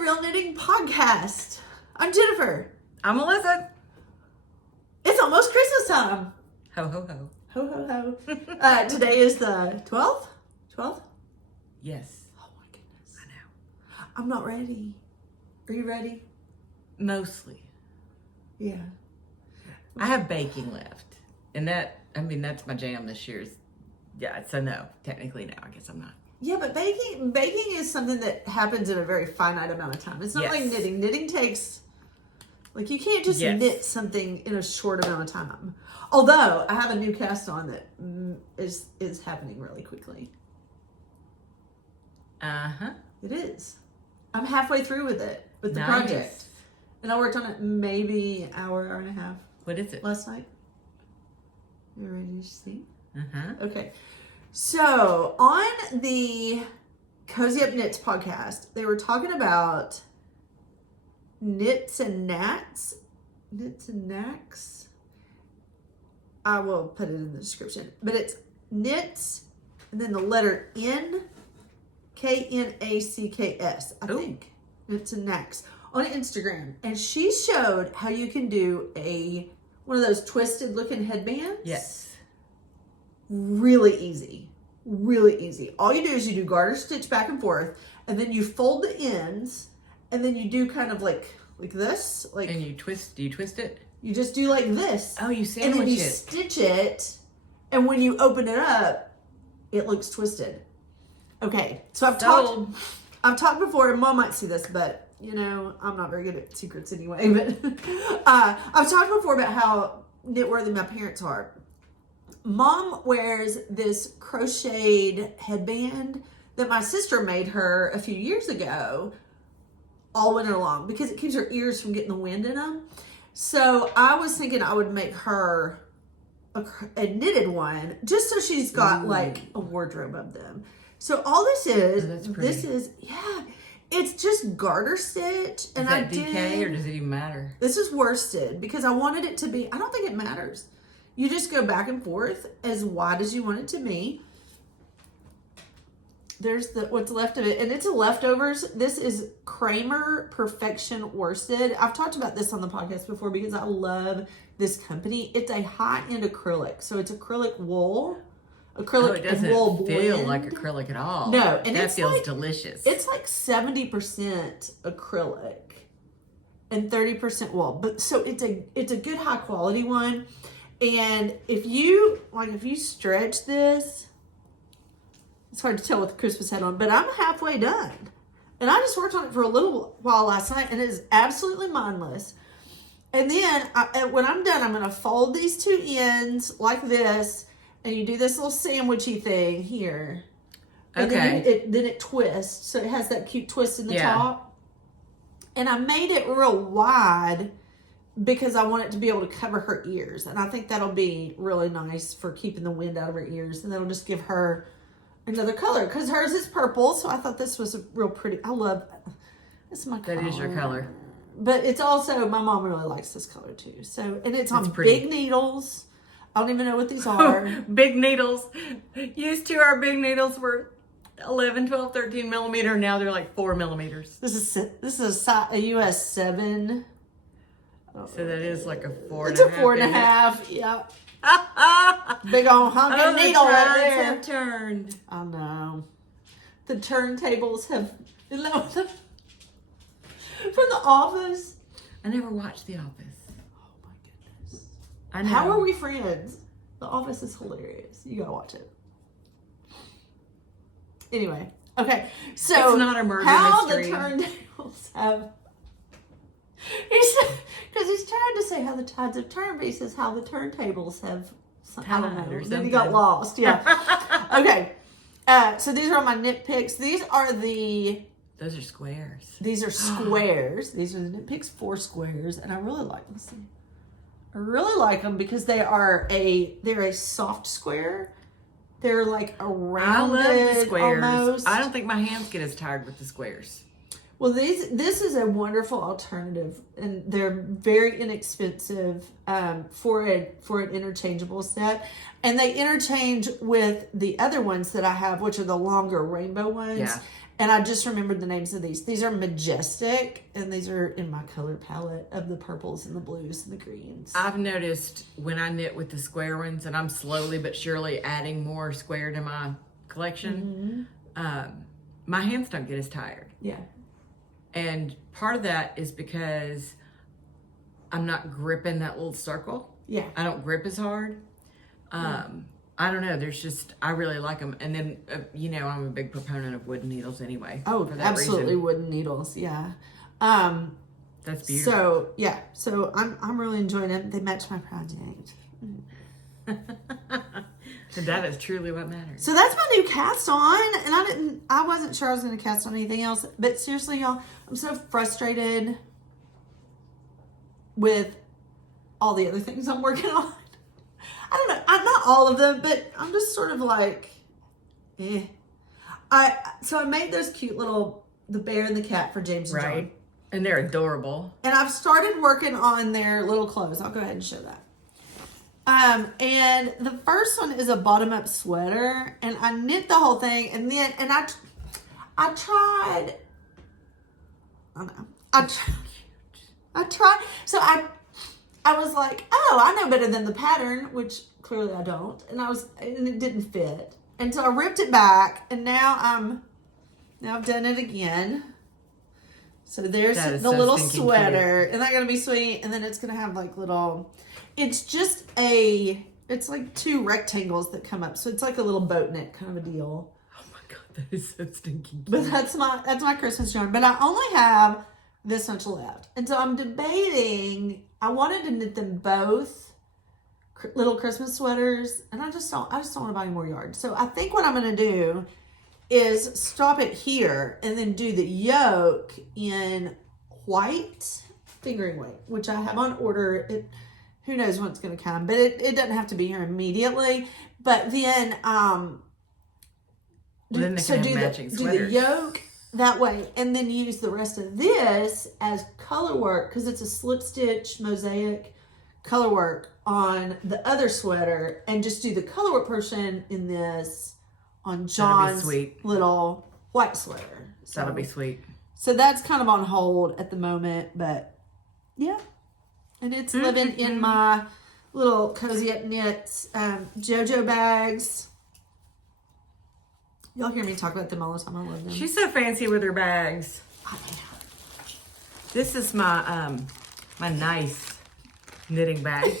Real Knitting Podcast. I'm Jennifer. I'm Melissa. It's almost Christmas time. Ho, ho, ho. Ho, ho, ho. Today is the 12th? 12th? Yes. Oh my goodness. I know. I'm not ready. Are you ready? Mostly. Yeah. I have baking left. And that's my jam this year. Yeah, so no. Technically no, I guess I'm not. Yeah, but baking is something that happens in a very finite amount of time. It's not like knitting. Knitting takes, like, you can't just knit something in a short amount of time. Although, I have a new cast on that is happening really quickly. Uh-huh. It is. I'm halfway through with it, with the project. And I worked on it maybe an hour and a half. What is it? Last night. You ready to see? Uh-huh. Okay. So, on the Cosy Up Knits podcast, they were talking about knits and knacks. Knits and knacks. I will put it in the description. But it's knits and then the letter N, K-N-A-C-K-S, I think. Knits and knacks on Instagram. And she showed how you can do one of those twisted looking headbands. Yes. Really easy. Really easy. All you do is you do garter stitch back and forth, and then you fold the ends, and then you do kind of like this. Like, and do you twist it? You just do like this. Oh, you sandwich it. And then you stitch it, and when you open it up, it looks twisted. Okay, so I've talked before, and Mom might see this, but you know, I'm not very good at secrets anyway, but I've talked before about how knit-worthy my parents are. Mom wears this crocheted headband that my sister made her a few years ago all winter long because it keeps her ears from getting the wind in them. So I was thinking I would make her a knitted one just so she's got like a wardrobe of them. So all this is, it's just garter stitch. And is that DK or does it even matter? This is worsted because I wanted it to be, I don't think it matters. You just go back and forth as wide as you want it to be. There's what's left of it, and it's a leftovers. This is Kraemer Perfection Worsted. I've talked about this on the podcast before because I love this company. It's a high-end acrylic, so it's acrylic wool. Acrylic and wool blend. It doesn't feel like acrylic at all. No, and that feels delicious. It's like 70% acrylic and 30% wool, but so it's a good high quality one. And if you stretch this, it's hard to tell with the Christmas hat on, but I'm halfway done. And I just worked on it for a little while last night, and it is absolutely mindless. And then when I'm done, I'm going to fold these two ends like this, and you do this little sandwichy thing here. And then it twists, so it has that cute twist in the top. And I made it real wide because I want it to be able to cover her ears. And I think that'll be really nice for keeping the wind out of her ears. And that'll just give her another color. Because hers is purple, so I thought this was a real pretty. I love, this is my color. That is your color. But it's also, my mom really likes this color too. So, and it's on big needles. I don't even know what these are. Big needles. Used to, our big needles were 11, 12, 13 millimeter. Now they're like 4 millimeters. This is a US 7. So that is like a 4.5. It's a 4.5. Yeah. Big old honking needle right there. Have turned. I know. The turntables have. Isn't that what from The Office? I never watched The Office. Oh my goodness. I know. How are we friends? The Office is hilarious. You gotta watch it. Anyway, okay. So it's not a murder mystery. How the turntables have. Because he's trying to say how the tides have turned, but he says how the turntables have. I don't know. Then he got lost. Yeah. Okay. So these are my knit picks. These are Those are squares. These are squares. These are the knit picks Foursquares, and I really like them. I really like them because they're a soft square. They're like a rounded. I love the squares. Almost. I don't think my hands get as tired with the squares. Well, this is a wonderful alternative, and they're very inexpensive for an interchangeable set, and they interchange with the other ones that I have, which are the longer rainbow ones. Yeah. And I just remembered the names of these. These are Majestic, and these are in my color palette of the purples and the blues and the greens. I've noticed when I knit with the square ones, and I'm slowly but surely adding more square to my collection, my hands don't get as tired. Yeah. And part of that is because I'm not gripping that little circle. Yeah. I don't grip as hard. I don't know. There's just, I really like them. And then, I'm a big proponent of wooden needles anyway. Oh, for that absolutely reason. wooden needles. Yeah. That's beautiful. So, yeah. So I'm really enjoying it. They match my project. And that is truly what matters. So that's my new cast on. And I wasn't sure I was going to cast on anything else. But seriously, y'all, I'm so frustrated with all the other things I'm working on. I don't know, not all of them, but I'm just sort of like, eh. So I made those cute little, the bear and the cat for James and John. Right. And they're adorable. And I've started working on their little clothes. I'll go ahead and show that. And the first one is a bottom-up sweater, and I knit the whole thing, and then, I tried, so I was like, oh, I know better than the pattern, which clearly I don't. And it didn't fit. And so I ripped it back, and now I've done it again. So there's the little sweater. Isn't that going to be sweet? And then it's going to have like little, it's like 2 rectangles that come up. So it's like a little boat neck kind of a deal. Oh my God, that is so stinking cute. But that's my Christmas yarn. But I only have this much left. And so I'm debating, I wanted to knit them both little Christmas sweaters, and I just don't want to buy any more yarn. So I think what I'm going to do is stop it here and then do the yoke in white fingering weight, which I have on order. Who knows when it's going to come, but it doesn't have to be here immediately. But then, do the yoke that way, and then use the rest of this as color work, because it's a slip stitch mosaic color work on the other sweater, and just do the color work portion in this on John's little white sweater. So, that'll be sweet. So that's kind of on hold at the moment, but yeah. And it's living in my little Cosy Up Knits JoJo bags. Y'all hear me talk about them all the time. I love them. She's so fancy with her bags. I know. This is my my nice knitting bag.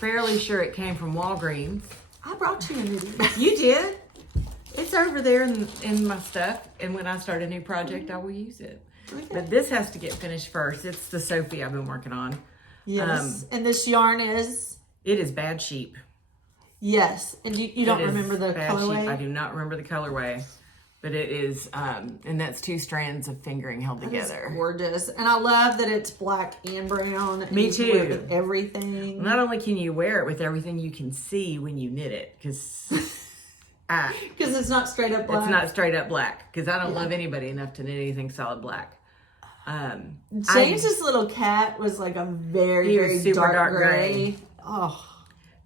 Fairly sure it came from Walgreens. I brought you a knitting bag. You did? It's over there in my stuff, and when I start a new project, I will use it. Okay. But this has to get finished first. It's the Sophie I've been working on. Yes, and this yarn is? It is Bad Sheep. Yes, and you don't remember the colorway? I do not remember the colorway, but it is, and that's 2 strands of fingering held together. It's gorgeous, and I love that it's black and brown. Me too. You can wear it with everything. Not only can you wear it with everything, you can see when you knit it, because it's not straight up black. It's not straight up black, because I don't love anybody enough to knit anything solid black. James's little cat was like a very super dark gray. Oh.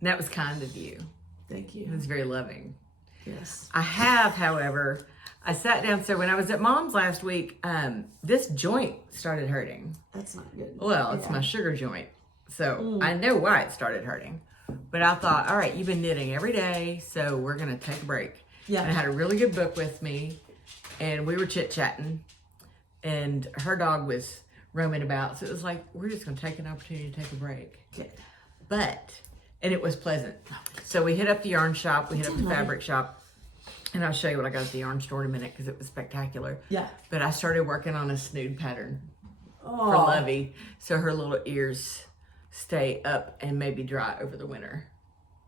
And that was kind of you. Thank you. It was very loving. Yes. I have, however, I sat down. So when I was at Mom's last week, this joint started hurting. That's not good. Well, it's my sugar joint. So I know why it started hurting. But I thought, all right, you've been knitting every day, so we're going to take a break. Yeah. And I had a really good book with me, and we were chit-chatting, and her dog was roaming about. So it was like, we're just going to take an opportunity to take a break. Yeah. And it was pleasant. So we hit up the yarn shop, we hit up the fabric shop, and I'll show you what I got at the yarn store in a minute because it was spectacular. Yeah. But I started working on a snood pattern for Lovey, so her little ears stay up and maybe dry over the winter.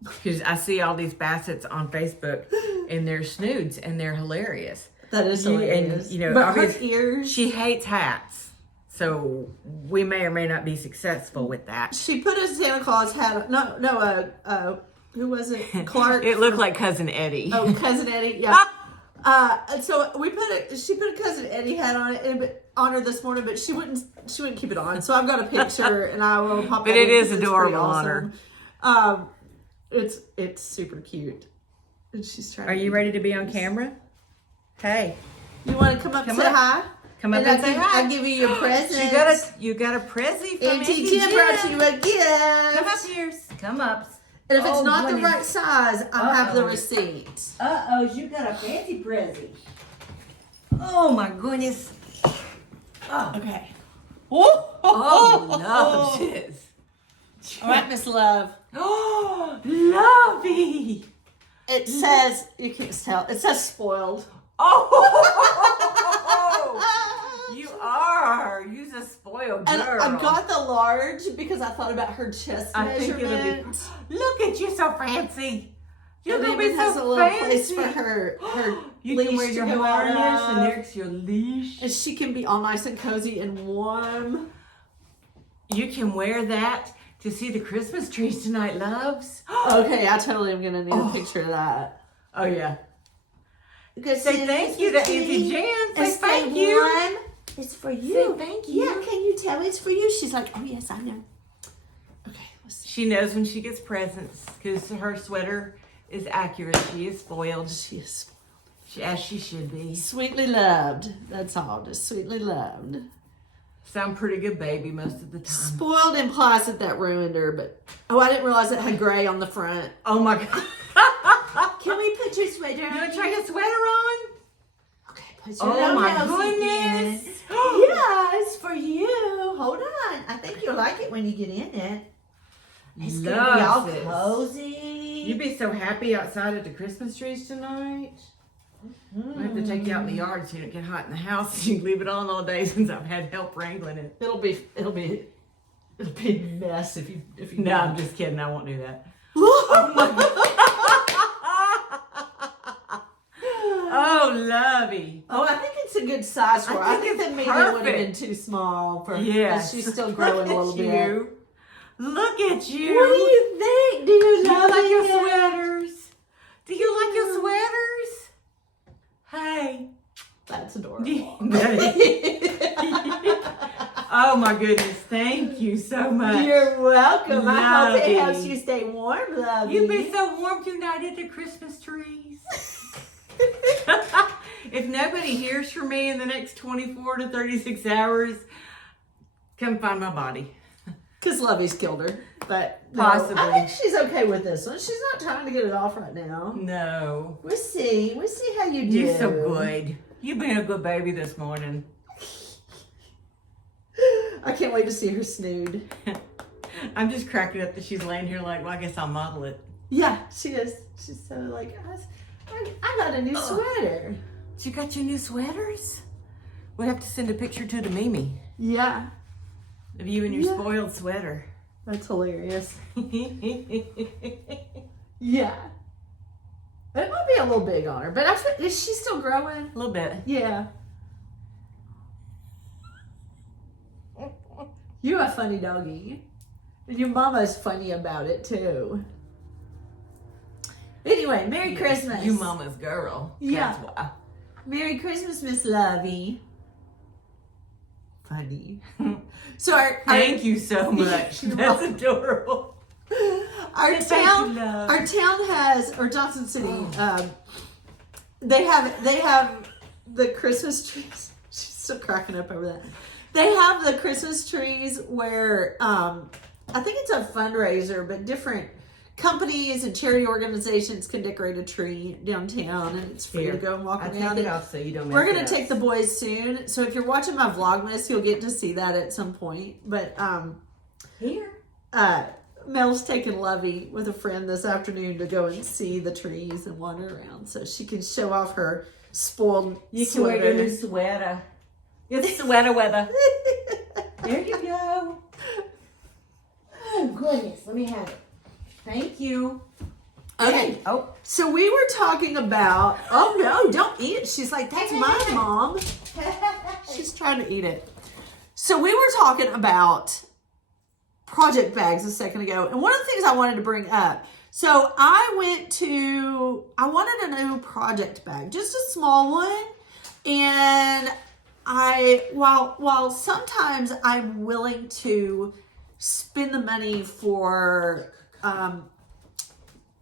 Because I see all these Bassets on Facebook, and they're snoods, and they're hilarious. That is hilarious. And, but her ears... She hates hats. So we may or may not be successful with that. She put a Santa Claus hat on. Who was it? Clark? It looked like Cousin Eddie. Oh, Cousin Eddie, yeah. So she put a Cousin Eddie hat on her this morning, but she wouldn't keep it on. So I've got a picture, and I will pop it. But it is adorable on her. It's super cute. And she's trying. Are you ready to be on camera? Hey. You want to come up and say hi? Come up and say hi. I'll give you your present. You got a present from Auntie Jen brought you a gift. Come up here. Come up. And if it's not the right size, I'll have the receipt. You got a fancy present. Oh my goodness. Oh, okay. Love this. All right, Miss Love. Oh, Lovey. It says, you can't tell, it says spoiled. You are. You're a spoiled girl. And I got the large because I thought about her chest measurement. Look at you, so fancy. You're going gonna to be has so a little fancy. place for her You leash can wear your to go harness, out and of. there's your leash. And she can be all nice and cozy and warm. You can wear that to see the Christmas trees tonight, loves. Okay, I totally am going to need a picture of that. Oh, yeah. Say thank you to Auntie Jen. Say thank you. It's for you. Say thank you. Yeah, can you tell it's for you? She's like, oh, yes, I know. Okay, let's see. She knows when she gets presents because her sweater is accurate. She is spoiled. She is spoiled. As she should be. Sweetly loved. That's all. Just sweetly loved. Sound pretty good baby most of the time. Spoiled implies that ruined her, but I didn't realize it had gray on the front. Oh my God. Can we put your sweater on? You want to try your sweater on? Okay, put your Oh my nose goodness. in. Yeah, it's for you. Hold on. I think you'll like it when you get in it. It's going to be all Loves it. cozy. You'd be so happy outside at the Christmas trees tonight. I have to take you out in the yard so you don't get hot in the house. You can leave it on all day since I've had help wrangling it. It'll be a mess if you No, I'm just kidding. I won't do that. Oh, Lovey. Oh, I think it's a good size for her. I think it's that maybe it would have been perfect. too small for her. Yes. She's still growing a little bit. You. Look at you. What do you think? Do you Do you love like your it? sweaters? Do you like your sweaters? Hey. That's adorable. Oh my goodness. Thank you so much. You're welcome. I hope Lovey. it helps you stay warm, Lovey. You've been so warm tonight at the Christmas trees. If nobody hears from me in the next 24 to 36 hours, come find my body. Because Lovey's killed her. But no, Possibly. I think she's okay with this one. She's not trying to get it off right now. No. We'll see. We'll see how you do. You're so good. You've been a good baby this morning. I can't wait to see her snood. I'm just cracking up that she's laying here like, well, I guess I'll model it. Yeah, she is. She's so like, I got a new sweater. You got your new sweaters? We'll have to send a picture to the Mimi Yeah, of you in your Yeah. spoiled sweater. that's hilarious. A Yeah. It might be a little big on her, but is she still growing? little bit. Yeah. You're a funny doggy. And your mama's funny about it too. Anyway, Merry Christmas. You mama's girl. Yeah. That's why. Merry Christmas, Miss Lovey. Funny. So our Thank you so much. You're That's welcome. adorable. Our Thank town, you, love. our town has, or Johnson City, they have the Christmas trees. She's still cracking up over that. They have the Christmas trees where I think it's a fundraiser, but different companies and charity organizations can decorate a tree downtown, and it's free Here, to go and walk I around take it. it off so you don't. We're mess gonna it take up. the boys soon, so if you're watching my Vlogmas, you'll get to see that at some point. But Here. Mel's taking Lovey with a friend this afternoon to go and see the trees and wander around, so she can show off her spoiled You can wear your new sweater. It's sweater weather. There you go. Oh goodness, let me have it. Thank you. Okay. Oh. So we were talking about. Oh no! Don't eat it. She's like, that's mine, Mom. She's trying to eat it. So we were talking about project bags a second ago, and one of the things I wanted to bring up. So I wanted a new project bag, just a small one, and while sometimes I'm willing to spend the money for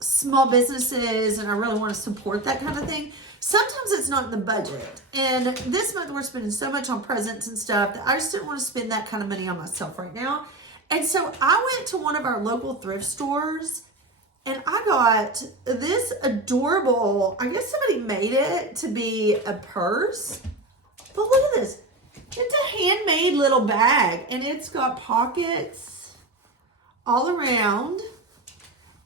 small businesses and I really want to support that kind of thing, sometimes it's not in the budget. And this month we're spending so much on presents and stuff that I just didn't want to spend that kind of money on myself right now. And so I went to one of our local thrift stores and I got this adorable, I guess somebody made it to be a purse. But look at this. It's a handmade little bag and it's got pockets all around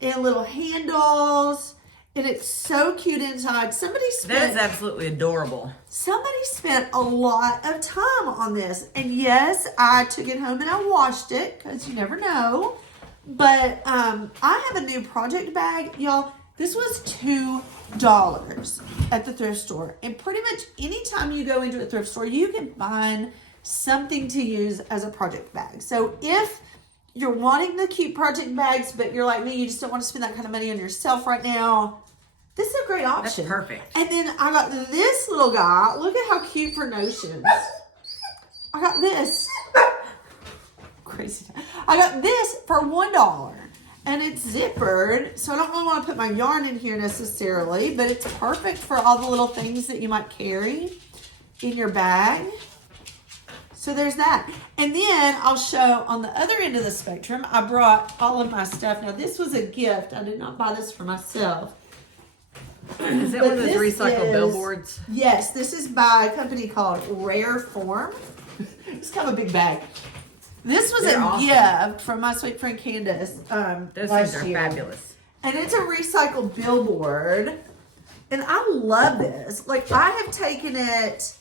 and little handles. And it's so cute inside. That is absolutely adorable. Somebody spent a lot of time on this. And yes, I took it home and I washed it because you never know. But I have a new project bag. Y'all, this was $2 at the thrift store. And pretty much anytime you go into a thrift store, you can find something to use as a project bag. So if you're wanting the cute project bags, but you're like me, you just don't want to spend that kind of money on yourself right now, this is a great option. That's perfect. And then I got this little guy. Look at how cute for notions. I got this. Crazy. I got this for $1. And it's zippered. So I don't really want to put my yarn in here necessarily, but it's perfect for all the little things that you might carry in your bag. So there's that. And then I'll show on the other end of the spectrum, I brought all of my stuff. Now this was a gift. I did not buy this for myself. Is that one of those recycled billboards? Yes, this is by a company called Rare Form. It's kind of a big bag. This was awesome gift from my sweet friend Candace. Those things are fabulous. And it's a recycled billboard. And I love this. Like, I have taken it.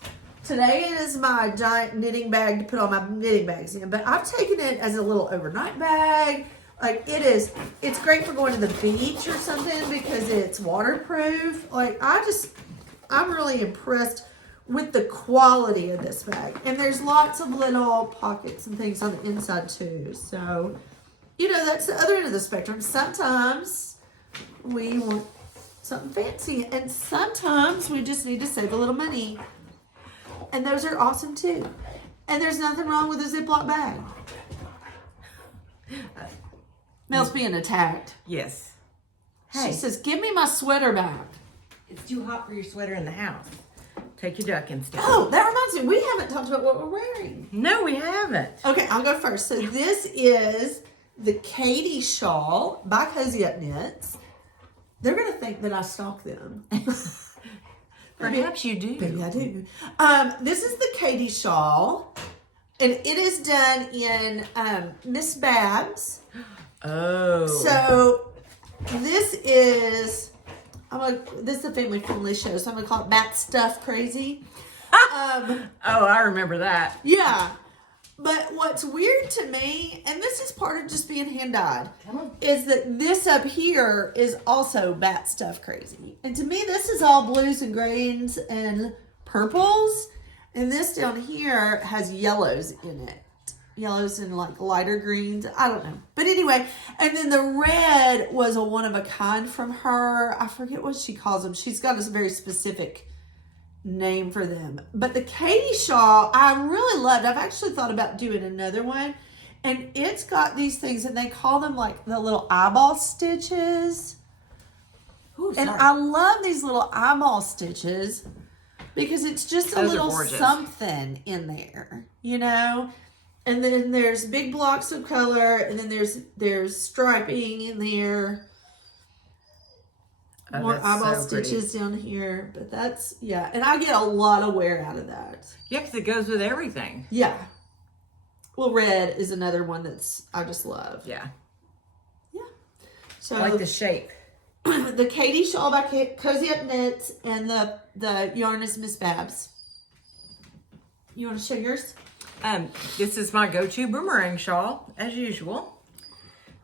Today is my giant knitting bag to put all my knitting bags in. But I've taken it as a little overnight bag. Like, it's great for going to the beach or something because it's waterproof. Like, I'm really impressed with the quality of this bag. And there's lots of little pockets and things on the inside too. So, that's the other end of the spectrum. Sometimes we want something fancy and sometimes we just need to save a little money. And those are awesome too. And there's nothing wrong with a Ziploc bag. Mel's being attacked. Yes. She says, give me my sweater back. It's too hot for your sweater in the house. Take your duck instead. Oh, that reminds me. We haven't talked about what we're wearing. No, we haven't. Okay, I'll go first. So this is the Katie shawl by Cosy Up Knits. They're going to think that I stalk them. Perhaps you do. Maybe I do. This is the Katie shawl. And it is done in Miss Babs. Oh. So this is... this is a family-friendly show, so I'm going to call it Bat Stuff Crazy. Oh, I remember that. Yeah. But what's weird to me, and this is part of just being hand-dyed, is that this up here is also Bat Stuff Crazy. And to me, this is all blues and greens and purples. And this down here has yellows in it. Yellows and like lighter greens. I don't know. But anyway, and then the red was a one of a kind from her. I forget what she calls them. She's got a very specific name for them. But the Katie shawl, I really loved. I've actually thought about doing another one. And it's got these things, and they call them like the little eyeball stitches. Ooh, and I love these little eyeball stitches because it's just a little something in there, And then there's big blocks of color, and then there's striping in there. More eyeball stitches down here, but that's, and I get a lot of wear out of that. Yeah, because it goes with everything. Yeah. Well, red is another one I just love. Yeah. Yeah. So I like the shape. The Katie shawl by Cosy Up Knits, and the yarn is Miss Babs. You want to show yours? This is my go-to Boomerang shawl, as usual.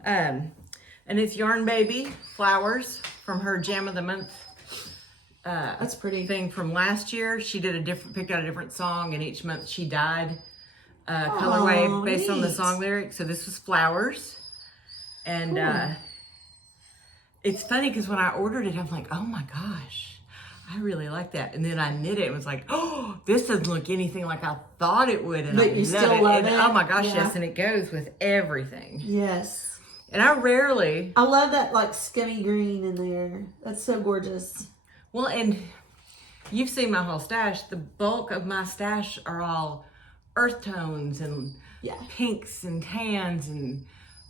And it's Yarn Baby Flowers from her Jam of the Month. That's pretty. Thing from last year. She did picked out a different song, and each month she dyed colorway based on the song lyric. So this was Flowers. And it's funny because when I ordered it, I'm like, oh my gosh. I really like that. And then I knit it and was like, oh, this doesn't look anything like I thought it would. And but I you still love it. Oh my gosh, yes. And it goes with everything. Yes. And I love that like scummy green in there. That's so gorgeous. Well, and you've seen my whole stash. The bulk of my stash are all earth tones and pinks and tans and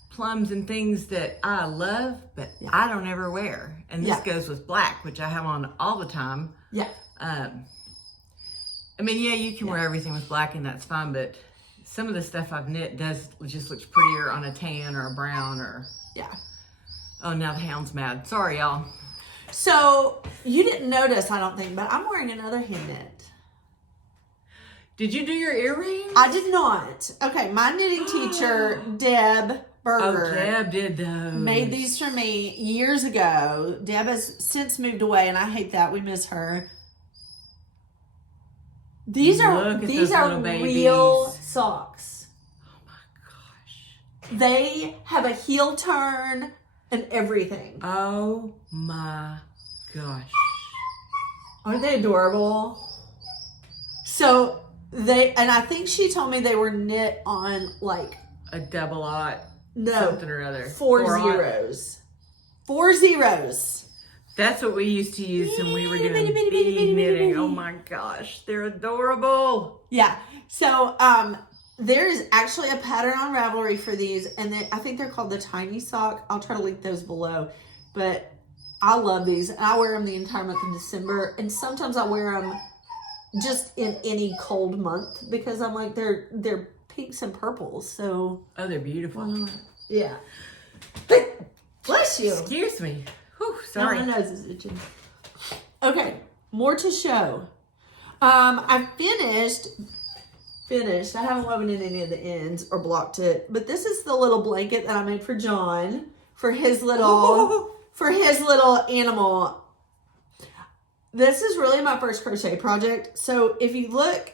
plums and things that I love, but I don't ever wear. And this goes with black, which I have on all the time. Yeah. I mean, you can wear everything with black and that's fine, but some of the stuff I've knit just looks prettier on a tan or a brown or... Yeah. Oh, now the hound's mad. Sorry, y'all. So, you didn't notice, I don't think, but I'm wearing another hand knit. Did you do your earrings? I did not. Okay, my knitting teacher, Deb Berger. Oh, Deb did those. Made these for me years ago. Deb has since moved away, and I hate that. We miss her. These are real socks. Oh my gosh. They have a heel turn and everything. Oh my gosh. Aren't they adorable? So and I think she told me they were knit on like a double aught. No. Something or other. 4 zeros. 4 zeros. That's what we used to use when we were doing bead knitting. Oh my gosh, they're adorable. Yeah. So there is actually a pattern on Ravelry for these, and I think they're called the Tiny Sock. I'll try to link those below. But I love these. And I wear them the entire month of December, and sometimes I wear them just in any cold month because I'm like they're pinks and purples. So they're beautiful. Yeah. Bless you. Excuse me. Whew, sorry. No, my nose is itching. Okay, more to show. I finished. I haven't woven in any of the ends or blocked it, but this is the little blanket that I made for John for his little animal. This is really my first crochet project. So if you look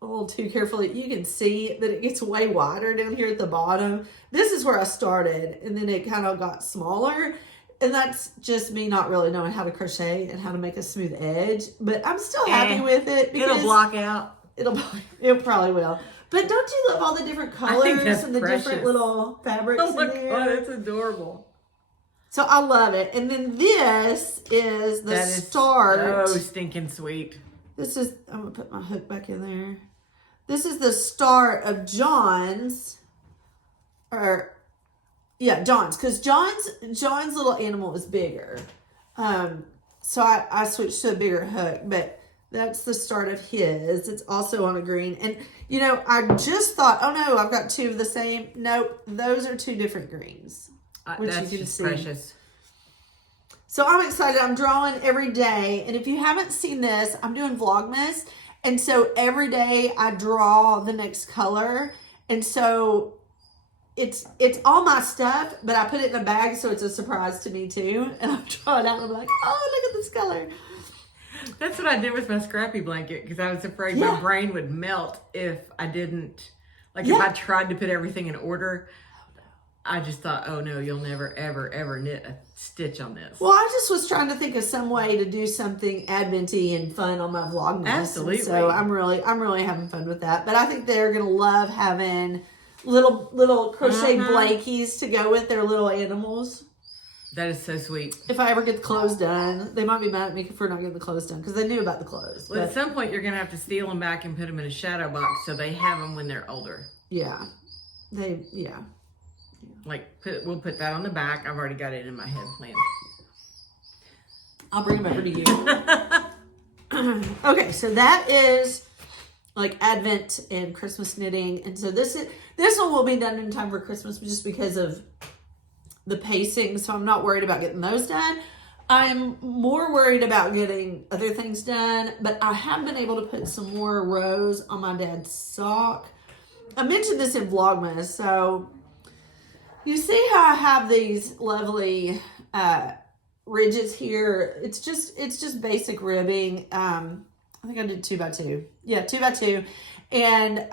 a little too carefully, you can see that it gets way wider down here at the bottom. This is where I started, and then it kind of got smaller. And that's just me not really knowing how to crochet and how to make a smooth edge. But I'm still happy with it. Because it'll block out. It probably will. But don't you love all the different colors and the different little fabrics in there? Oh my God, it's adorable. So I love it. And then this is the start. Oh, stinking sweet. I'm going to put my hook back in there. This is the start of John's. John's, because John's little animal is bigger. So I switched to a bigger hook, but that's the start of his. It's also on a green. And, I just thought, oh no, I've got 2 of the same. Nope, those are 2 different greens. Which that's you can just see. precious. So I'm excited. I'm drawing every day. And if you haven't seen this, I'm doing Vlogmas. And so every day I draw the next color. And so it's all my stuff, but I put it in a bag so it's a surprise to me too. And I'm drawing out and I'm like, oh, look at this color. That's what I did with my scrappy blanket because I was afraid my brain would melt if I didn't. If I tried to put everything in order, I just thought, oh no, you'll never, ever, ever knit a stitch on this. Well, I just was trying to think of some way to do something Adventy and fun on my Vlogmas. Absolutely. So I'm really having fun with that. But I think they're gonna love having little crochet blankies to go with their little animals. That is so sweet. If I ever get the clothes done, they might be mad at me for not getting the clothes done because they knew about the clothes. Well, at some point you're gonna have to steal them back and put them in a shadow box so they have them when they're older. Yeah, We'll put that on the back. I've already got it in my head planned. I'll bring them over to you. Okay, so that is Advent and Christmas knitting, and so this one will be done in time for Christmas just because of the pacing. So I'm not worried about getting those done. I'm more worried about getting other things done, but I have been able to put some more rows on my dad's sock. I mentioned this in Vlogmas, so you see how I have these lovely ridges here. It's just basic ribbing. I think I did 2x2. Yeah, 2x2. And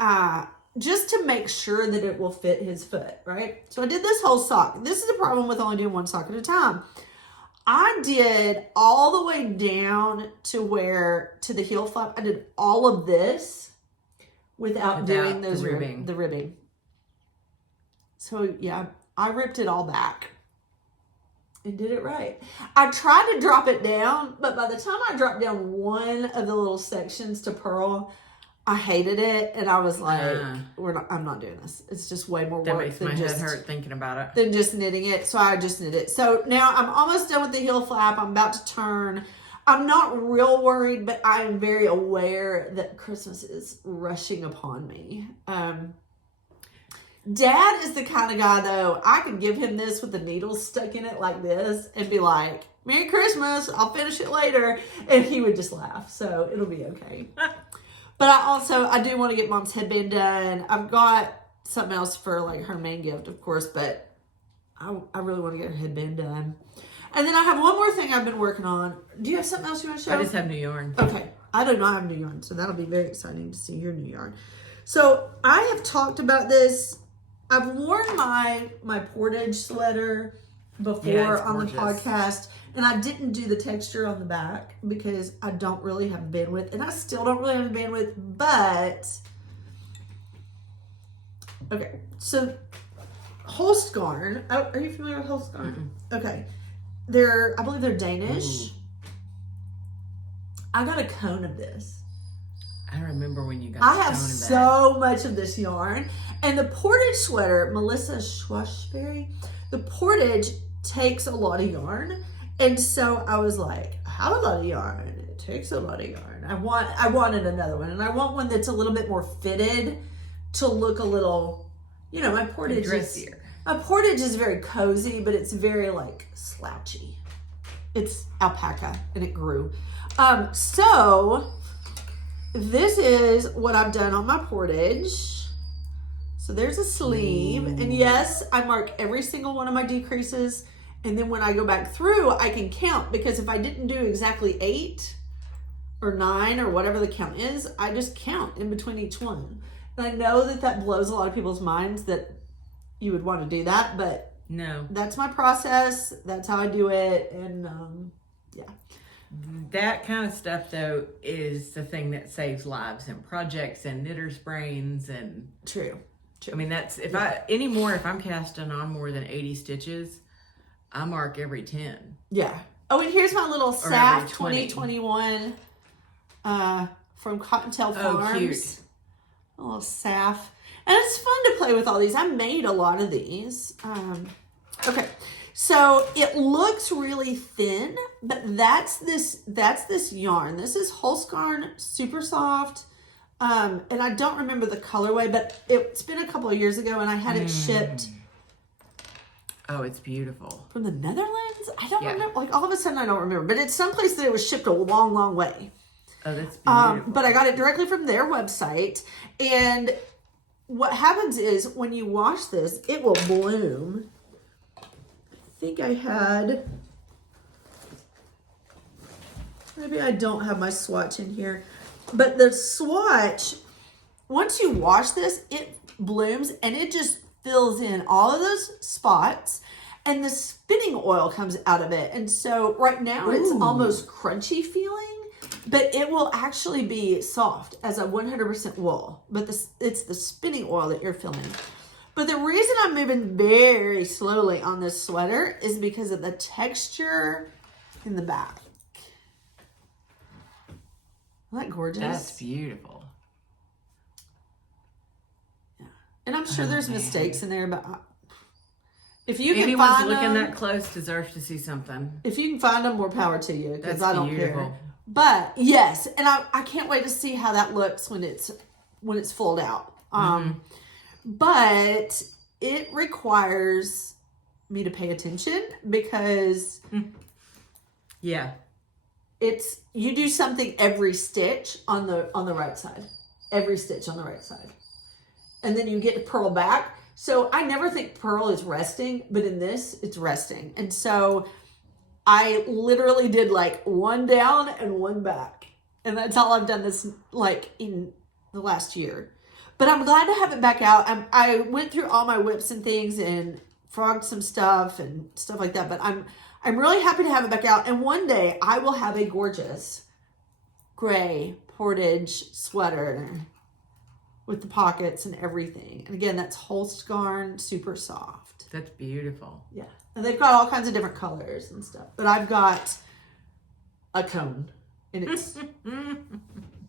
just to make sure that it will fit his foot, right? So I did this whole sock. This is the problem with only doing one sock at a time. I did all the way down to the heel flap. I did all of this without doing those the ribbing. So yeah, I ripped it all back. and did it right. I tried to drop it down, but by the time I dropped down one of the little sections to purl, I hated it, and I was like, I'm not doing this. It's just way more work. That makes my head hurt thinking about it. Than just knitting it, so I just knit it. So now I'm almost done with the heel flap. I'm about to turn. I'm not real worried, but I am very aware that Christmas is rushing upon me. Dad is the kind of guy, though, I could give him this with the needles stuck in it like this and be like, Merry Christmas, I'll finish it later. And he would just laugh, so it'll be okay. But I do want to get Mom's headband done. I've got something else for like her main gift, of course, but I really want to get her headband done. And then I have one more thing I've been working on. Do you have something else you want to show? I just have new yarn. Okay. I do not have new yarn, so that'll be very exciting to see your new yarn. So I have talked about this. I've worn my Portage sweater before on the podcast, and I didn't do the texture on the back because I don't really have bandwidth, and I still don't really have bandwidth, but okay. So Holst Garn, are you familiar with Holst Garn? Mm-mm. Okay. I believe they're Danish. Ooh. I got a cone of this. I remember when you got I have so much of this yarn. And the Portage sweater, Melissa Shashwary, the Portage takes a lot of yarn. And so I was like, I have a lot of yarn. It takes a lot of yarn. I wanted another one. And I want one that's a little bit more fitted to look a little, my Portage dressier. My Portage is very cozy, but it's very like slouchy. It's alpaca and it grew. So this is what I've done on my Portage. So there's a sleeve, and yes, I mark every single one of my decreases, and then when I go back through, I can count, because if I didn't do exactly 8 or 9 or whatever the count is, I just count in between each one. And I know that blows a lot of people's minds that you would want to do that, but no, that's my process. That's how I do it, and yeah. That kind of stuff, though, is the thing that saves lives and projects and knitters' brains and true. I mean, that's if I'm casting on more than 80 stitches, I mark every 10. Yeah. Oh, and here's my little SAF 2021 from Cottontail Farms. Oh, cute. A little SAF. And it's fun to play with all these. I made a lot of these. Okay. So it looks really thin, but that's this yarn. This is Holst Garn Supersoft. And I don't remember the colorway, but it's been a couple of years ago, and I had it shipped. Oh, it's beautiful. From the Netherlands? I don't remember. Like, all of a sudden, I don't remember. But it's someplace that it was shipped a long, long way. Oh, that's beautiful. But I got it directly from their website. And what happens is, when you wash this, it will bloom. I think I had... Maybe I don't have my swatch in here. But the swatch, once you wash this, it blooms and it just fills in all of those spots, and the spinning oil comes out of it. And so right now it's almost crunchy feeling, but it will actually be soft as a 100% wool. But it's the spinning oil that you're feeling. But the reason I'm moving very slowly on this sweater is because of the texture in the back. Isn't that gorgeous? That's beautiful. Yeah. And I'm sure there's mistakes in there, but if you can Anyone find looking them, that close deserves to see something. If you can find them, more power to you, because I don't beautiful. care. But yes, and I can't wait to see how that looks when it's fulled out. But it requires me to pay attention, because you do something every stitch on the right side. Every stitch on the right side. And then you get to purl back. So I never think purl is resting, but in this, it's resting. And so I literally did like one down and one back. And that's all I've done this like in the last year. But I'm glad to have it back out. I went through all my whips and things and frogged some stuff and stuff like that. But I'm really happy to have it back out. And one day I will have a gorgeous gray Portage sweater with the pockets and everything. And again, that's Holst Garn, super soft. That's beautiful. Yeah. And they've got all kinds of different colors and stuff. But I've got a cone, and it's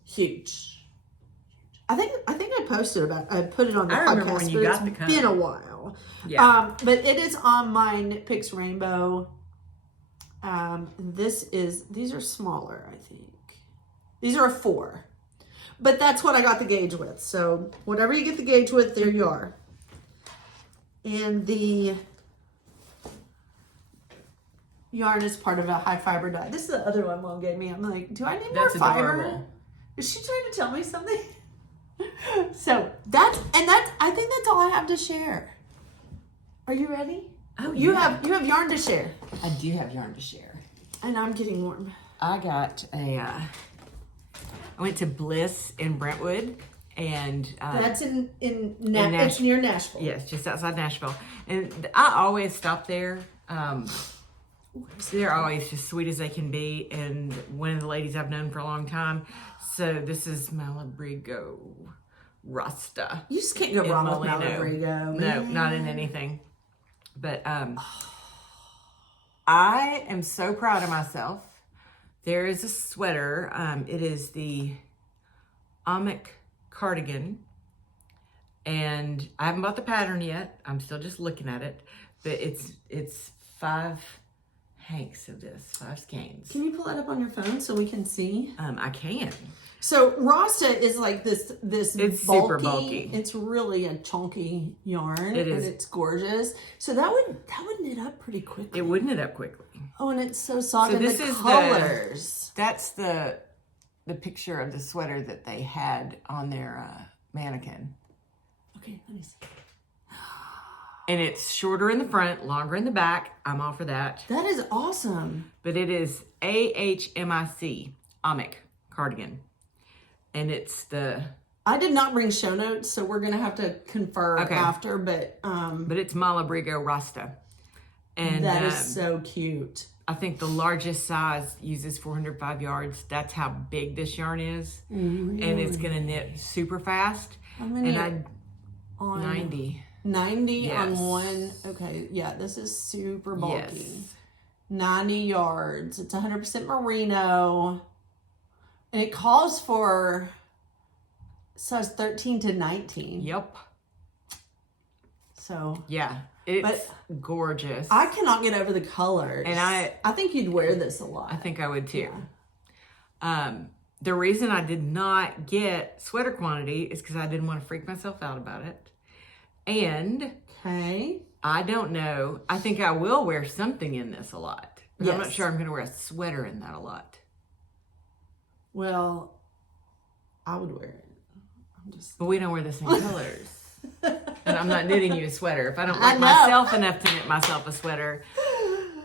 huge. I think I posted about. I put it on the podcast. Remember when you got the cone. It's been a while. Yeah. But it is on my Knit Picks Rainbow. These are smaller, I think. These are a 4. But that's what I got the gauge with. So whatever you get the gauge with, there you are. And the yarn is part of a high fiber dye. This is the other one Mom gave me. I'm like, do I need more fiber? Adorable. Is she trying to tell me something? So I think that's all I have to share. Are you ready? Oh, you have yarn to share. I do have yarn to share. And I'm getting warm. I got I went to Bliss in Brentwood, and that's it's near Nashville. Yes, just outside Nashville. And I always stop there. They're always just sweet as they can be, and one of the ladies I've known for a long time. So this is Malabrigo Rasta. You just can't go wrong with Malabrigo. No, not in anything. But I am so proud of myself. There is a sweater. It is the Amic cardigan. And I haven't bought the pattern yet. I'm still just looking at it. But it's 5 hanks of this, 5 skeins. Can you pull that up on your phone so we can see? I can. So Rasta is like this it's bulky, super bulky. It's really a chunky yarn. It is. And it's gorgeous. So that would knit up pretty quickly. It would knit up quickly. Oh, and it's so soft. So and this the is colors. That's the picture of the sweater that they had on their mannequin. Okay, let me see. And it's shorter in the front, longer in the back. I'm all for that. That is awesome. But it is AHMIC, Amic cardigan. And it's the... I did not bring show notes, so we're going to have to confer after, but... But it's Malabrigo Rasta. And that is so cute. I think the largest size uses 405 yards. That's how big this yarn is. Really? And it's going to knit super fast. How many? And 90. 90 Yes. on one. Okay, yeah, this is super bulky. Yes. 90 yards. It's 100% merino. And it calls for size 13 to 19. Yep. So. Yeah. It's gorgeous. I cannot get over the colors. And I think you'd wear this a lot. I think I would too. Yeah. The reason I did not get sweater quantity is because I didn't want to freak myself out about it. And I don't know. I think I will wear something in this a lot. But I'm not sure I'm going to wear a sweater in that a lot. Well, I would wear it. But we don't wear the same colors. And I'm not knitting you a sweater. If I don't like myself enough to knit myself a sweater,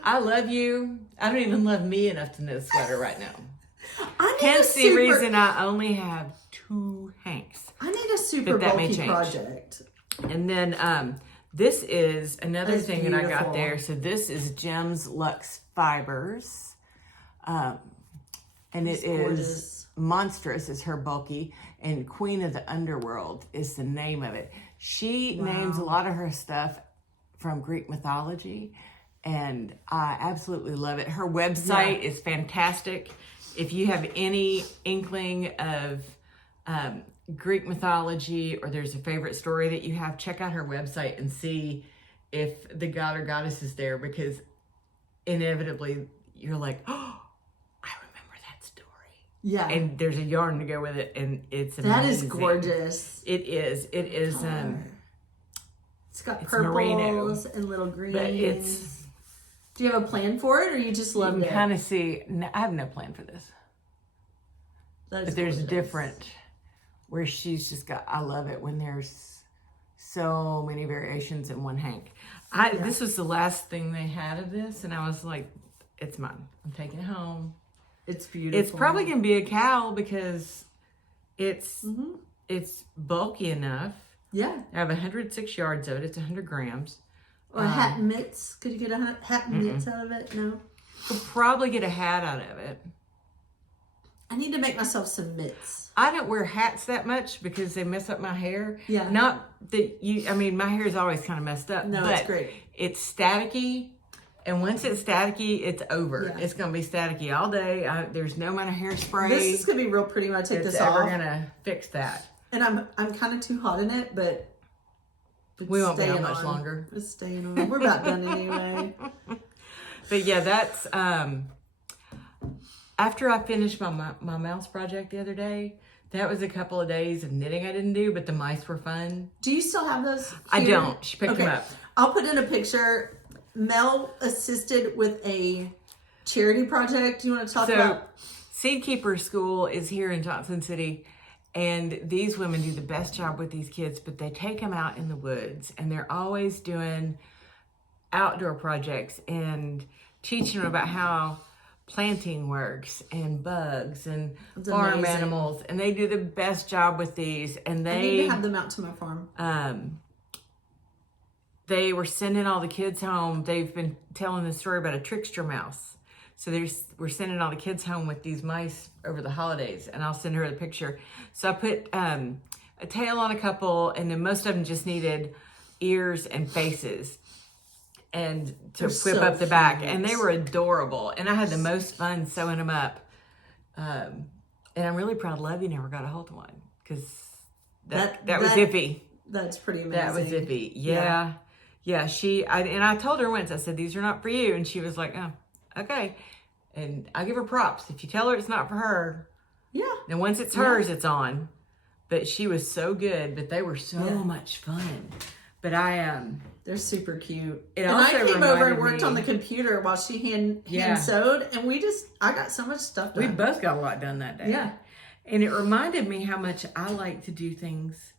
I love you. I don't even love me enough to knit a sweater right now. Hence the reason I only have 2 hanks. I need a super bulky project. And then this is another thing that I got there. So this is Gem's Luxe Fibers. And it is monstrous is her bulky. And Queen of the Underworld is the name of it. She names a lot of her stuff from Greek mythology. And I absolutely love it. Her website is fantastic. If you have any inkling of Greek mythology, or there's a favorite story that you have, check out her website and see if the god or goddess is there, because inevitably you're like, oh, I remember that story. Yeah. And there's a yarn to go with it, and it's amazing. That is gorgeous. It is. It is. It's got purples and little greens. But do you have a plan for it, or you just love it? You can kind of see. No, I have no plan for this. But there's a different, where she's just got, I love it when there's so many variations in one hank. This was the last thing they had of this, and I was like, it's mine. I'm taking it home. It's beautiful. It's probably going to be a cowl because it's bulky enough. Yeah. I have 106 yards of it. It's 100 grams. Or hat and mitts. Could you get a hat and mitts out of it? No. Could probably get a hat out of it. I need to make myself some mitts. I don't wear hats that much because they mess up my hair. Yeah. Not that I mean, my hair is always kind of messed up. No, but it's great. It's staticky. And once it's staticky, it's over. Yeah. It's going to be staticky all day. There's no amount of hairspray. This is going to be real pretty when I take this off. We're going to fix that. And I'm kind of too hot in it, but we won't be on much longer. It's staying on. We're about done anyway. But yeah, that's after I finished my mouse project the other day. That was a couple of days of knitting I didn't do, but the mice were fun. Do you still have those here? I don't. She picked them up. I'll put in a picture. Mel assisted with a charity project. You want to talk about? Seed Keeper School is here in Johnson City, and these women do the best job with these kids, but they take them out in the woods, and they're always doing outdoor projects and teaching them about how planting works and bugs and farm animals, and they do the best job with these. And I need to have them out to my farm. They were sending all the kids home. They've been telling the story about a trickster mouse. So we're sending all the kids home with these mice over the holidays, and I'll send her the picture. So I put a tail on a couple, and then most of them just needed ears and faces and to whip up the back. And they were adorable. And I had the most fun sewing them up. And I'm really proud Lovey never got a hold of one, because that was iffy. That's pretty amazing. That was iffy. Yeah. I told her once, I said, these are not for you. And she was like, oh, okay. And I give her props. If you tell her it's not for her. Yeah. And once it's hers, it's on. But she was so good, but they were so much fun. But they're super cute. And I came over and worked on the computer while she hand sewed, and I got so much stuff done. We both got a lot done that day. Yeah. And it reminded me how much I like to do things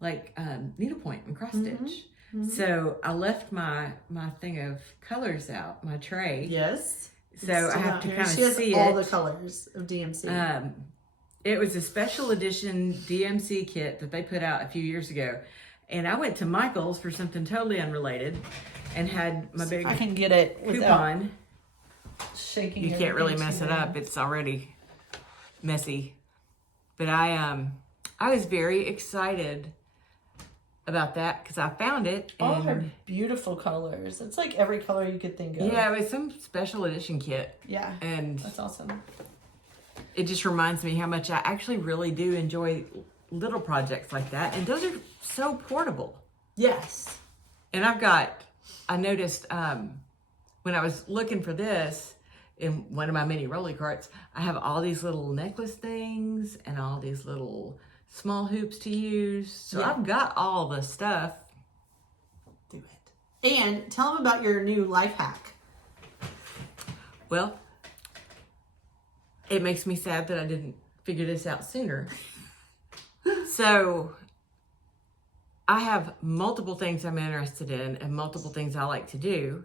like needlepoint and cross stitch. Mm-hmm. So I left my thing of colors out, my tray. Yes. So I have to kind of see it. She has all the colors of DMC. It was a special edition DMC kit that they put out a few years ago. And I went to Michael's for something totally unrelated and had my big I can get it coupon. Shaking. You can't really mess it up. It's already messy. But I was very excited about that because I found it. All her beautiful colors. It's like every color you could think of. Yeah, it was some special edition kit. Yeah. And that's awesome. It just reminds me how much I actually really do enjoy little projects like that, and those are so portable. Yes. And I noticed when I was looking for this in one of my mini rolly carts, I have all these little necklace things and all these little small hoops to use. So I've got all the stuff. Do it. And tell them about your new life hack. Well, it makes me sad that I didn't figure this out sooner. So I have multiple things I'm interested in and multiple things I like to do.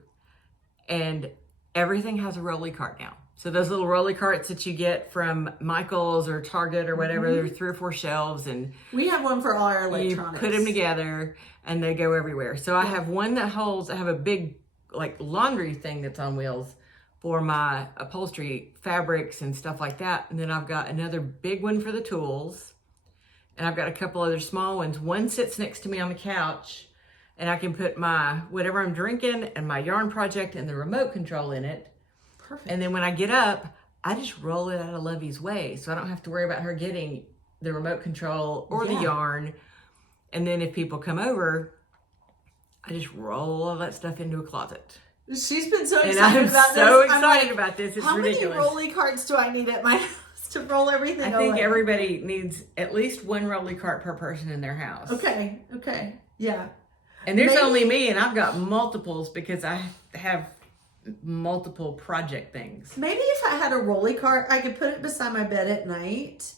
And everything has a rolly cart now. So those little rolly carts that you get from Michael's or Target or whatever, there's 3 or 4 shelves, and we have one for all our electronics. You put them together and they go everywhere. So I have one that holds, I have a big like laundry thing that's on wheels for my upholstery fabrics and stuff like that. And then I've got another big one for the tools. And I've got a couple other small ones. One sits next to me on the couch, and I can put my whatever I'm drinking and my yarn project and the remote control in it. Perfect. And then when I get up, I just roll it out of Lovey's way, so I don't have to worry about her getting the remote control or the yarn. And then if people come over, I just roll all that stuff into a closet. She's been so excited about this. So excited about this. It's ridiculous. How many rolly carts do I need at my house to roll everything I think everybody needs at least one rolly cart per person in their house. Okay. Yeah. And there's only me, and I've got multiples because I have multiple project things. Maybe if I had a rolly cart, I could put it beside my bed at night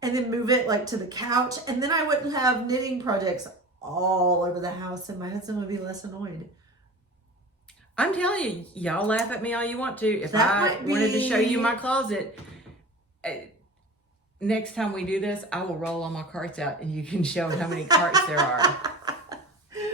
and then move it like to the couch, and then I wouldn't have knitting projects all over the house, and my husband would be less annoyed. I'm telling you, y'all laugh at me all you want to. If I wanted to show you my closet, next time we do this, I will roll all my carts out and you can show how many carts there are.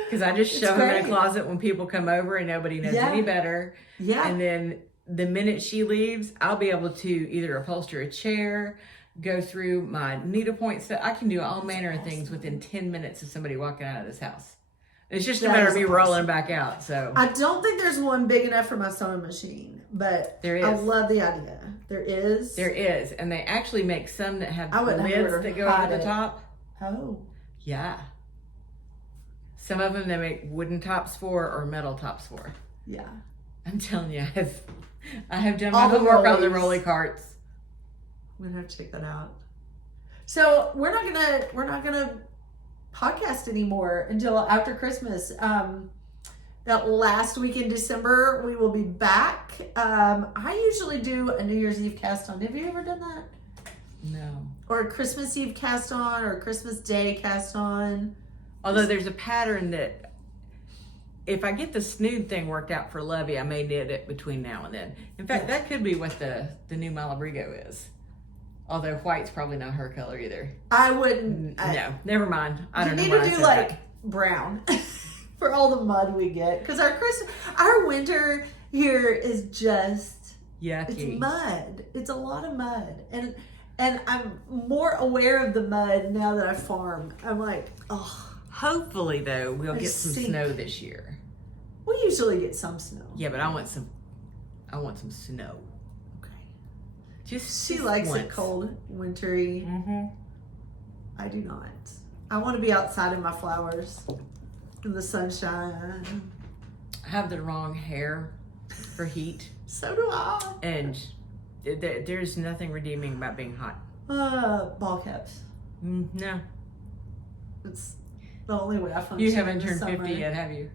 Because I just show them in a closet when people come over and nobody knows any better. Yeah. And then the minute she leaves, I'll be able to either upholster a chair, go through my needlepoint stuff. I can do all manner of things within 10 minutes of somebody walking out of this house. It's just a matter of me rolling back out. So I don't think there's one big enough for my sewing machine, but there is. I love the idea. There is. There is, and they actually make some that have lids that go over the top. Oh. Yeah. Some of them they make wooden tops for or metal tops for. Yeah. I'm telling you, I have done my homework on the rolly carts. I'm gonna have to check that out. So we're not gonna podcast anymore until after Christmas. That last week in December we will be back. I usually do a New Year's Eve cast on. Have you ever done that? No. Or a Christmas Eve cast on, or a Christmas Day cast on. Although there's a pattern that if I get the snood thing worked out for Lovey, I may knit it between now and then. In fact, that could be what the new Malabrigo is. Although white's probably not her color either. I wouldn't. No, never mind. I don't know. You need to do like brown for all the mud we get, because our winter here is just yucky. It's mud. It's a lot of mud, and I'm more aware of the mud now that I farm. I'm like, oh. Hopefully, though, we'll get some snow this year. We usually get some snow. Yeah, but I want some snow. She likes it cold, wintry. Mm-hmm. I do not. I want to be outside in my flowers, in the sunshine. I have the wrong hair for heat. So do I. And there's nothing redeeming about being hot. Ball caps. No. It's the only way I function. You haven't turned 50 yet, have you?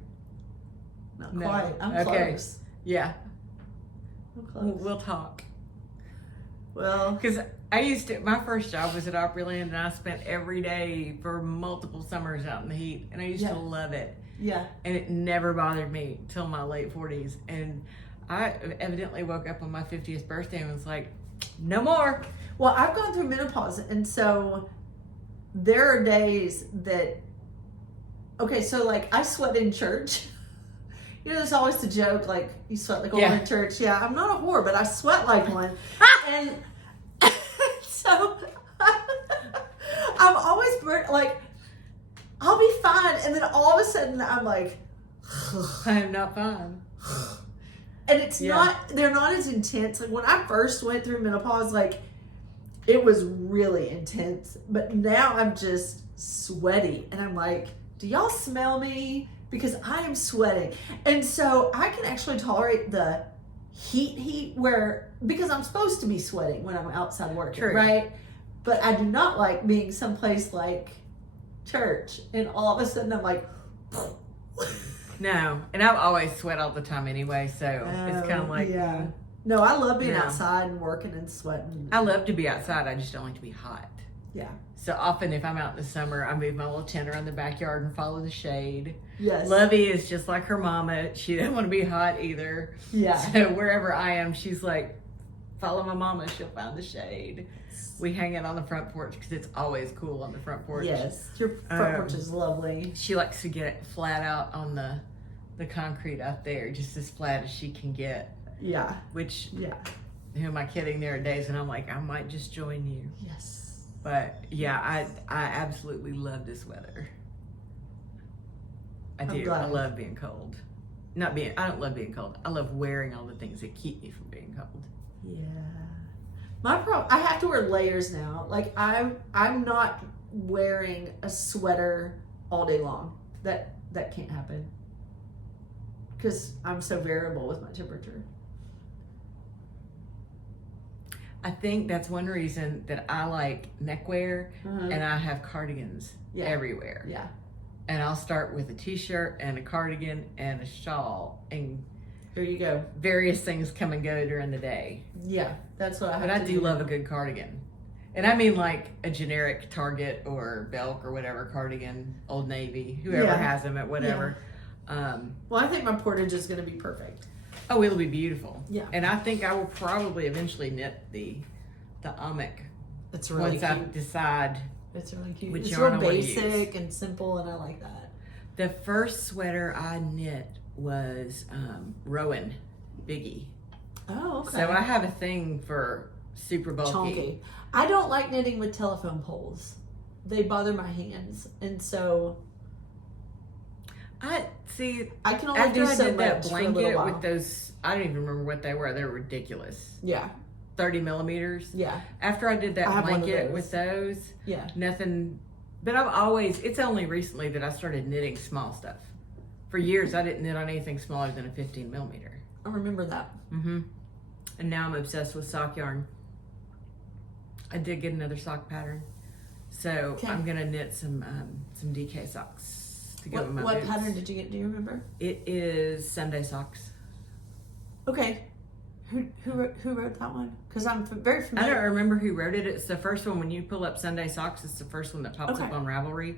Not quite. I'm close. Yeah. I'm close. We'll talk. Well, because my first job was at Opryland, and I spent every day for multiple summers out in the heat, and I used to love it. Yeah. And it never bothered me till my late 40s. And I evidently woke up on my 50th birthday and was like, no more. Well, I've gone through menopause, and so there are days that, okay, so like I sweat in church. You know, there's always the joke, like, you sweat like a woman in church. Yeah, I'm not a whore, but I sweat like one. And so I'm always burnt, like, I'll be fine. And then all of a sudden I'm like, I am not fine. And it's they're not as intense. Like when I first went through menopause, like, it was really intense. But now I'm just sweaty. And I'm like, do y'all smell me? Because I am sweating. And so I can actually tolerate the heat because I'm supposed to be sweating when I'm outside working, right? But I do not like being someplace like church and all of a sudden I'm like, no. And I've always sweat all the time anyway, so it's kind of like, no, I love being outside and working and sweating. I love to be outside. I just don't like to be hot. Yeah. So often if I'm out in the summer, I move my little tent around the backyard and follow the shade. Yes. Lovey is just like her mama. She doesn't want to be hot either. Yeah. So wherever I am, she's like, follow my mama, she'll find the shade. We hang out on the front porch because it's always cool on the front porch. Yes. Your front porch is lovely. She likes to get flat out on the concrete out there, just as flat as she can get. Yeah. Which, who am I kidding? There are days when I'm like, I might just join you. Yes. But yeah, I absolutely love this weather. I do. I love being cold. I don't love being cold. I love wearing all the things that keep me from being cold. Yeah. I have to wear layers now. Like I'm not wearing a sweater all day long. That can't happen. Because I'm so variable with my temperature. I think that's one reason that I like neckwear and I have cardigans everywhere. Yeah. And I'll start with a t-shirt and a cardigan and a shawl and here you go. Various things come and go during the day. Yeah, that's what I have to do. But I do love a good cardigan. And I mean like a generic Target or Belk or whatever cardigan, Old Navy, whoever has them at whatever. Yeah. Well, I think my Portage is going to be perfect. Oh, it'll be beautiful. Yeah. And I think I will probably eventually knit the Amic. It's really once cute. I decide. It's really cute. Which it's yarn real I use. basic and simple, and I like that. The first sweater I knit was Rowan Biggie. Oh, okay. So I have a thing for super bulky. chunky. I don't like knitting with telephone poles. They bother my hands, and so I can only after do I so did that much for a little blanket while. with those, I don't even remember what they were. They were ridiculous. Yeah. 30 millimeters. Yeah. After I did I that have one of blanket those. with those, Yeah. nothing. But it's only recently that I started knitting small stuff. For years, I didn't knit on anything smaller than a 15 millimeter. I remember that. Mm-hmm. And now I'm obsessed with sock yarn. I did get another sock pattern. So I'm going to knit some DK socks to go with my What boots. pattern did you get? Do you remember? It is Sunday socks. Okay. Who wrote that one? Because I'm very familiar. I don't remember who wrote it. It's the first one. When you pull up Sunday Socks, it's the first one that pops Okay. up on Ravelry.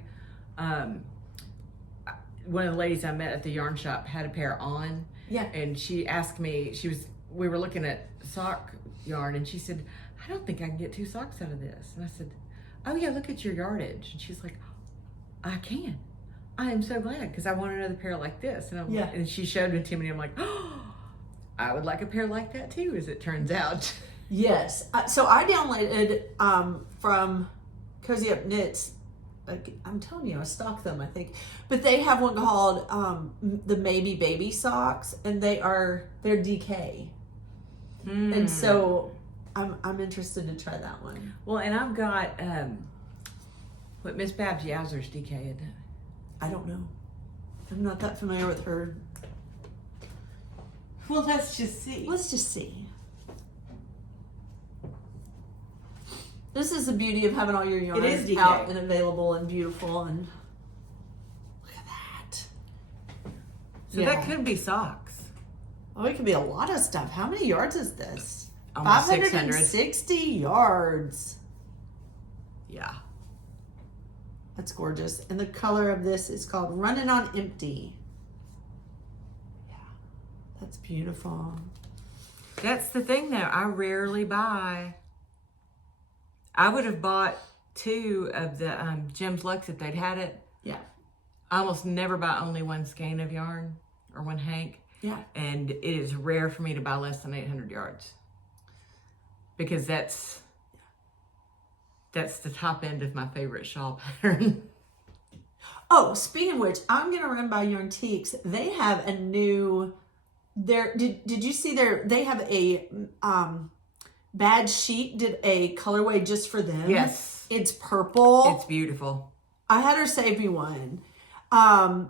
One of the ladies I met at the yarn shop had a pair on. Yeah. And she asked me, we were looking at sock yarn, and she said, I don't think I can get 2 socks out of this. And I said, oh yeah, look at your yardage. And she's like, I can. I am so glad, because I want another pair like this. And and she showed it to me, and I'm like, oh, I would like a pair like that too, as it turns out. Yes. So I downloaded from Cosy Up Knits. I'm telling you, I stalk them, I think. But they have one called the Maybe Baby Socks, and they're DK. And so I'm interested to try that one. Well, and I've got what Miss Babs Yowzer's DK, isn't it? I don't know. I'm not that familiar with her. Well, let's just see. Let's just see. This is the beauty of having all your yarn DK. out and available and beautiful, and look at that. So that could be socks. Oh, it could be a lot of stuff. How many yards is this? Almost 560 yards. Yeah. That's gorgeous. And the color of this is called Running on Empty. Yeah, that's beautiful. That's the thing, though. I rarely buy. I would have bought 2 of the Jim's Lux if they'd had it. Yeah. I almost never buy only one skein of yarn or one hank. Yeah. And it is rare for me to buy less than 800 yards. Because that's the top end of my favorite shawl pattern. Oh, speaking of which, I'm gonna run by Yarntiques. They have a new. Did you see they have a Bad Sheet did a colorway just for them. Yes. It's purple. It's beautiful. I had her save me one. Yeah,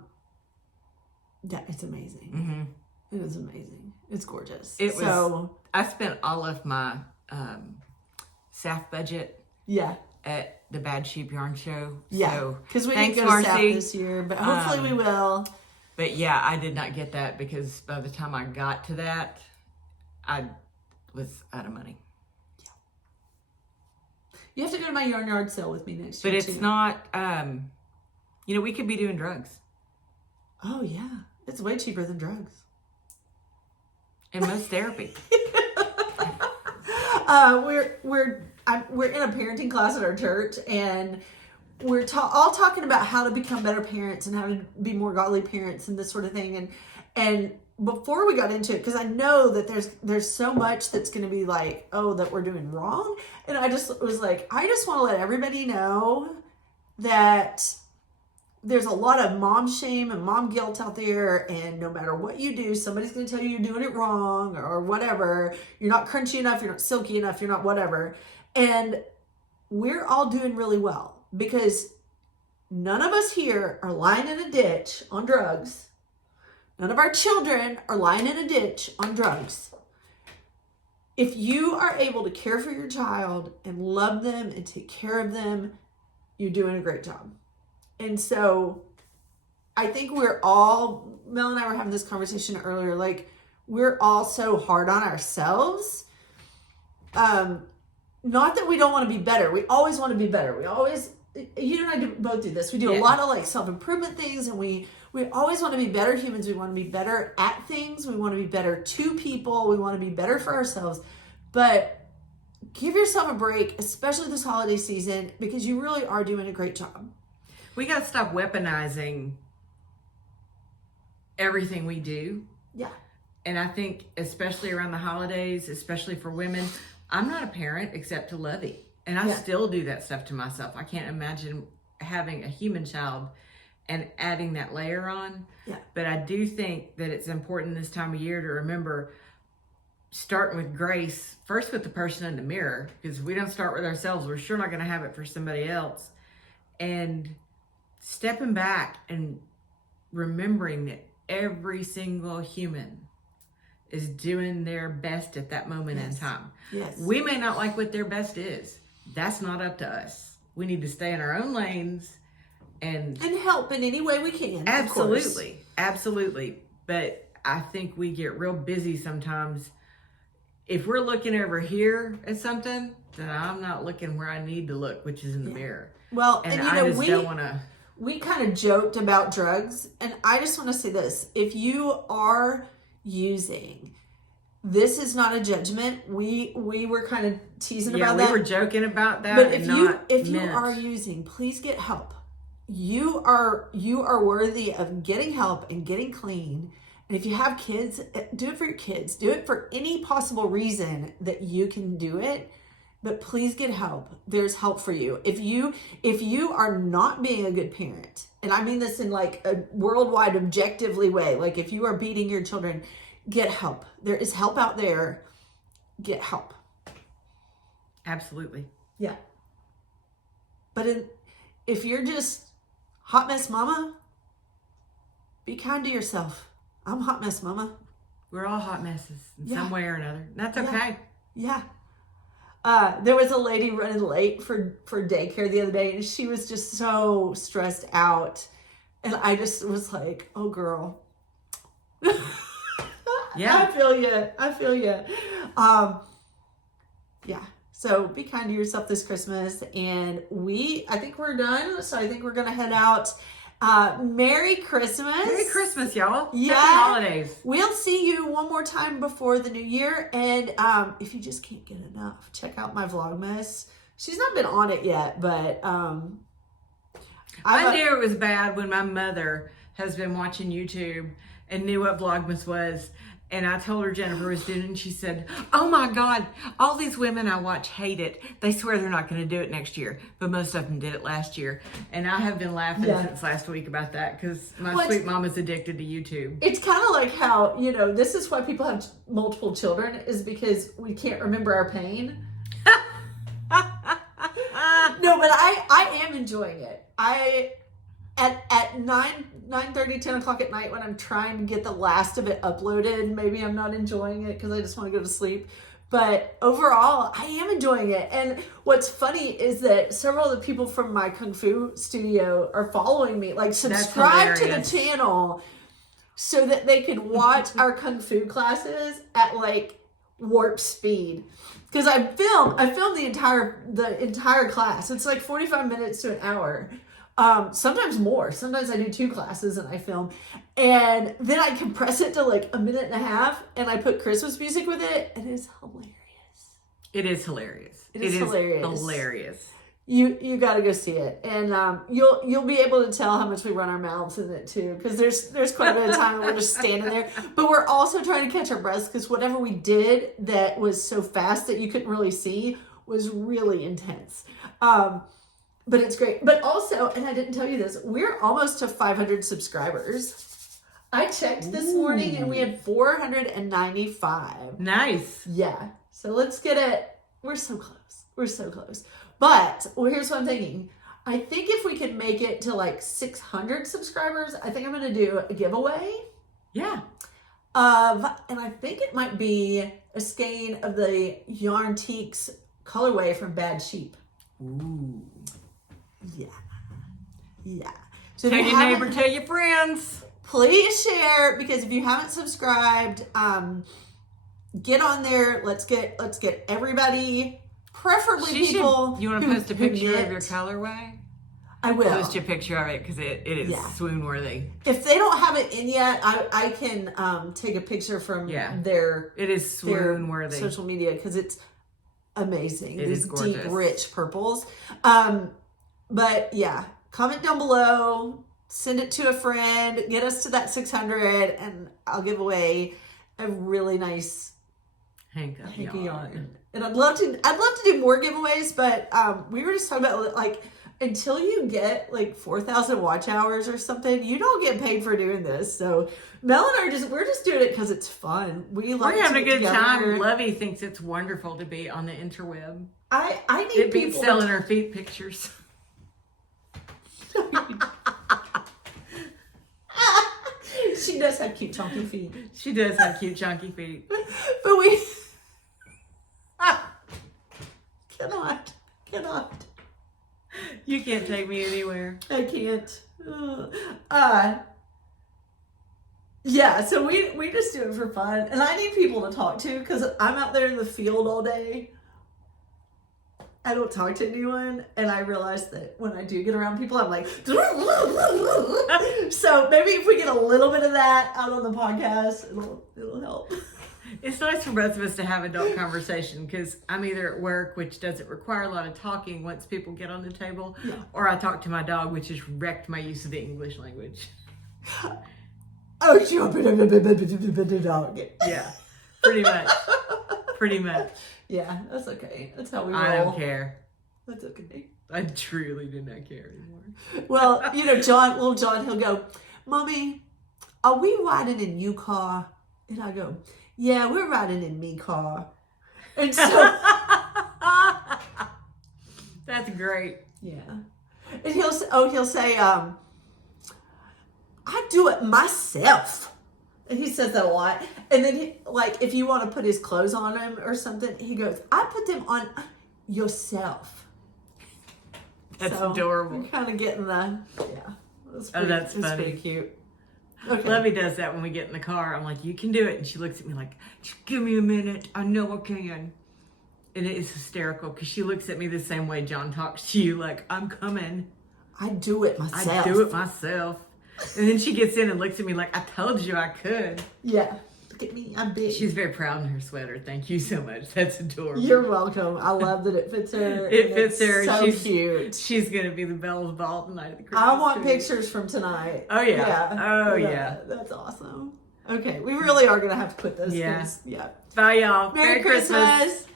it's amazing. Mm-hmm. It is amazing. It's gorgeous. I spent all of my SAF budget. Yeah. At the Bad Sheep Yarn Show. Yeah. Because we didn't thanks, go to Marcy. SAF this year, but hopefully we will. But yeah, I did not get that because by the time I got to that, I was out of money. You have to go to my yarn yard sale with me next year. But it's not, we could be doing drugs. Oh yeah, it's way cheaper than drugs. And most therapy. We're in a parenting class at our church, and we're all talking about how to become better parents and how to be more godly parents and this sort of thing. And before we got into it, because I know that there's so much that's going to be like, oh, that we're doing wrong. And I just was like, I just want to let everybody know that there's a lot of mom shame and mom guilt out there. And no matter what you do, somebody's going to tell you you're doing it wrong or whatever. You're not crunchy enough. You're not silky enough. You're not whatever. And we're all doing really well because none of us here are lying in a ditch on drugs. None of our children are lying in a ditch on drugs. If you are able to care for your child and love them and take care of them, you're doing a great job. And so I think we're all, Mel and I were having this conversation earlier, like we're all so hard on ourselves. Not that we don't want to be better. We always want to be better. We always, you and I both do this. We do a lot of like self-improvement things, and we always want to be better humans. We want to be better at things. We want to be better to people. We want to be better for ourselves. But give yourself a break, especially this holiday season, because you really are doing a great job. We got to stop weaponizing everything we do. Yeah. And I think, especially around the holidays, especially for women, I'm not a parent except to Lovey. And I still do that stuff to myself. I can't imagine having a human child and adding that layer on. Yeah. But I do think that it's important this time of year to remember starting with grace, first with the person in the mirror, because if we don't start with ourselves, we're sure not going to have it for somebody else. And stepping back and remembering that every single human is doing their best at that moment in time. Yes. We may not like what their best is. That's not up to us. We need to stay in our own lanes and help in any way we can. Absolutely. Absolutely. But I think we get real busy sometimes. If we're looking over here at something, then I'm not looking where I need to look, which is in the mirror. Well, and you I know, just don't want to. We kind of joked about drugs, and I just want to say this. If you are using, this is not a judgment. We were kind of teasing about that. We were joking about that. But if you are using, please get help. You are worthy of getting help and getting clean. And if you have kids, do it for your kids. Do it for any possible reason that you can do it. But please get help. There's help for you. If you are not being a good parent, and I mean this in like a worldwide objectively way, like if you are beating your children, get help. There is help out there. Get help. Absolutely. Yeah. But if you're just hot mess mama, be kind to yourself. I'm hot mess mama. We're all hot messes in some way or another. That's okay. Yeah. There was a lady running late for daycare the other day, and she was just so stressed out. And I just was like, oh, girl. Yeah. I feel you. Yeah. So be kind to yourself this Christmas. And I think we're done. So I think we're going to head out. Merry Christmas. Merry Christmas, y'all. Yeah. Happy holidays. We'll see you one more time before the new year. And if you just can't get enough, check out my Vlogmas. She's not been on it yet, but I knew it was bad when my mother has been watching YouTube and knew what Vlogmas was. And I told her Jennifer was doing it, and she said, oh my God, all these women I watch hate it. They swear they're not going to do it next year, but most of them did it last year. And I have been laughing since last week about that because my sweet mom is addicted to YouTube. It's kind of like how, this is why people have multiple children, is because we can't remember our pain. No, but I am enjoying it. At 9:30, 10 o'clock at night when I'm trying to get the last of it uploaded, maybe I'm not enjoying it because I just want to go to sleep. But overall, I am enjoying it. And what's funny is that several of the people from my Kung Fu studio are following me. Like, subscribe to the channel so that they could watch our Kung Fu classes at like warp speed. Because I filmed the entire class. It's like 45 minutes to an hour. Sometimes more. Sometimes I do 2 classes and I film, and then I compress it to like a minute and a half, and I put Christmas music with it, and it's hilarious. It is hilarious. It is hilarious. Hilarious. You got to go see it, and you'll be able to tell how much we run our mouths in it too, because there's quite a bit of time that we're just standing there, but we're also trying to catch our breaths because whatever we did that was so fast that you couldn't really see was really intense. But it's great. But also, and I didn't tell you this, we're almost to 500 subscribers. I checked this morning and we had 495. Nice. Yeah. So let's get it. We're so close. We're so close. But here's what I'm thinking. I think if we could make it to like 600 subscribers, I think I'm going to do a giveaway. Yeah. And I think it might be a skein of the Yarntiques colorway from Bad Sheep. Ooh. Yeah. So tell your neighbor, tell your friends. Please share, because if you haven't subscribed, get on there. Let's get everybody, preferably people. You want to post a picture of your colorway? I will. Post your picture of it because it is swoon worthy. If they don't have it in yet, I can take a picture from their. It is swoon worthy. Social media, because it's amazing. It is gorgeous. Deep, rich purples. But yeah, comment down below, send it to a friend, get us to that 600, and I'll give away a really nice Hank of yarn. And I'd love to do more giveaways, but we were just talking about like until you get like 4,000 watch hours or something, you don't get paid for doing this. So Mel and we're just doing it because it's fun. We're having a good time. Lovey thinks it's wonderful to be on the interweb. I need it beats selling her feet pictures. She does have cute chunky feet. She does have cute chunky feet. But we cannot. You can't take me anywhere. I can't. Yeah, so we just do it for fun. And I need people to talk to because I'm out there in the field all day. I don't talk to anyone, and I realize that when I do get around people, I'm like, so maybe if we get a little bit of that out on the podcast, it'll help. It's nice for both of us to have adult conversation because I'm either at work, which doesn't require a lot of talking once people get on the table, or I talk to my dog, which has wrecked my use of the English language. Oh, dog. Yeah, pretty much. Pretty much. Yeah, that's okay. That's how we roll. I don't care. That's okay. I truly do not care anymore. Well, little John, he'll go, Mommy, are we riding in you car? And I go, yeah, we're riding in me car. And so that's great. Yeah. And he'll say, I do it myself. And he says that a lot. And then if you want to put his clothes on him or something, he goes, I put them on yourself. That's adorable. You're kind of getting that's funny. That's pretty cute. Okay. Lovey does that when we get in the car. I'm like, you can do it. And she looks at me like, just give me a minute. I know I can. And it is hysterical because she looks at me the same way John talks to you. Like, I'm coming. I do it myself. And then she gets in and looks at me like, I told you I could. Yeah. Look at me. I'm big. She's very proud in her sweater. Thank you so much. That's adorable. You're welcome. I love that it fits her. It fits her. So cute. She's going to be the belle of the ball tonight at the Christmas I want tree. pictures from tonight. Oh, yeah. Yeah. That's awesome. Okay. We really are going to have to put those things. Yeah. Bye, y'all. Merry Christmas.